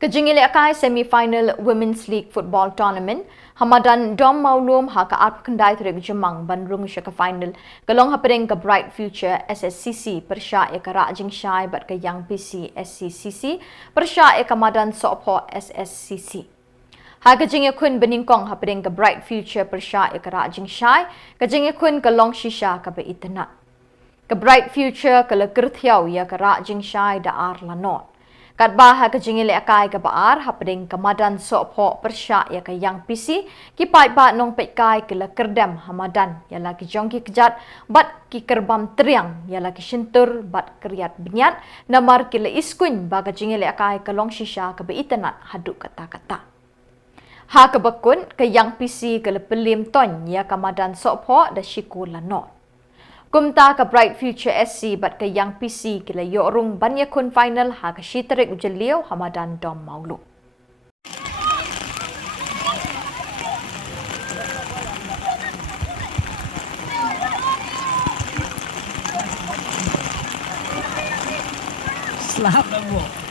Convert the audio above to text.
Kajingile akai semi-final Women's League Football Tournament Hamadan dom maulum ha ka ap kendai trek jemang bandrung syaka final kalong hapering ka Bright Future SSCC persya e ka rajing syai bat ka Young PC SCCC persya e ka madan sopho SSCC ha kajing e kun beningkong hapering ka Bright Future persya e ka rajing syai kajing e kun kalong shisha ka be itna ka Bright Future ka lekerthiau ya ka rajing syai da ar lanot kat bah ka jingile akai ka baar hapding kamadan sopho persya ya ka Yang PC ki pai ba nong pet kai ke la kerdam hamadan ya la ki jong ki kejat bat ki kerbam triang ya la ki shintur bat kriat benyat namar ki la iskun ba ka jingile akai ka long shisha ka be itanat haduk kata-kata ha ka bakun ka Yang PC ke la pelim ton ya kamadan sopho da shikul lanot Kumta ka Bright Future SC bat ka Young PC kila Rung banya kun final ha ka shitarik ujeliau hamadan dom maulu. Slap the ball.